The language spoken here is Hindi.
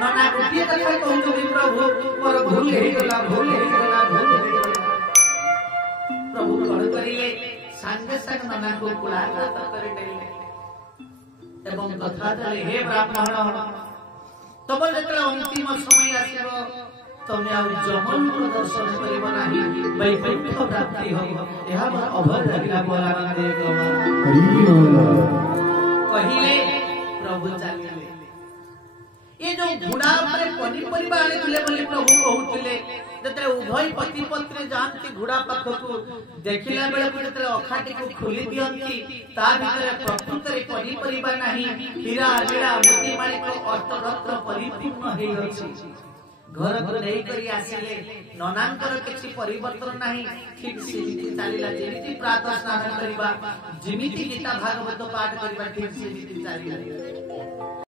नना गोटे कथा कहउछथि प्रभु मोर भूल हे गला प्रभु कण करिले संगे संग नना को कुलाघात करे देले एवं कथा चले हे ब्राह्मण तब जेतले अंतिम समय आसीबो तमे आ जमन को दर्शन करिबो नाही वैकुंठ प्राप्ति होबो एहा मोर अभर लागिला बोलानंद कमा कहिले प्रभु चलिले ये जो घोड़ा पर पनी परिवार आने तुले बोले प्रभु कहउतिले जते उभय पति पत्नी जानती घोड़ा पाखकु देखिला बेले को जते अखाटी को खोली दियंती ता भितरे प्रकृत रे पनी परिवार नाही हीरा हीरा मोती माणिक अष्टरत्न परिपूर्ण हेई अछि घर को नहीं करी आसिले ननांकर किछि परिवर्तन नाही ठीक सेमिति चालिला जेमिति प्रातः स्नान करिबा जेमिति गीता भागवत पाठ करिबा ठीक सेमिति चालिला।